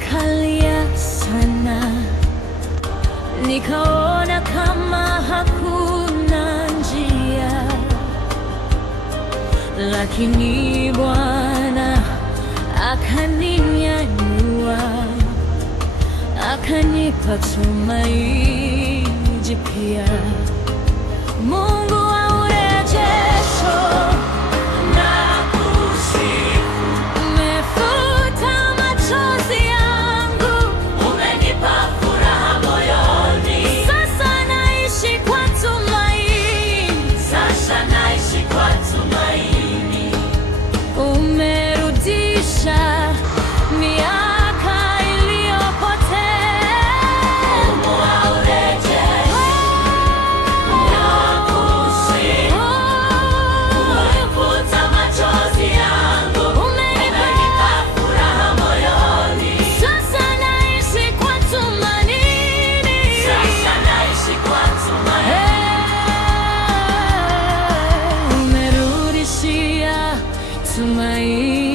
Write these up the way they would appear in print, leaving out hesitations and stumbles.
nikalia sana, nikaona kama hakuna njia, lakini Bwana akaninyanyua, akanipa tumaini jipya. Mungu wa urejesho, nakusifu. Umefuta machozi yangu, umenipa furaha moyoni. Sasa naishi kwa tumaini, sasa naishi kwa tumaini. Umerudisha miaka iliyopotea. Mungu wa urejesho, nakusifu. Umefuta machozi yangu, umenipa furaha moyoni. Sasa naishi kwa tumaini, sasa naishi kwa tumaini. Umerudishia tumaini.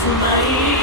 Tumaini.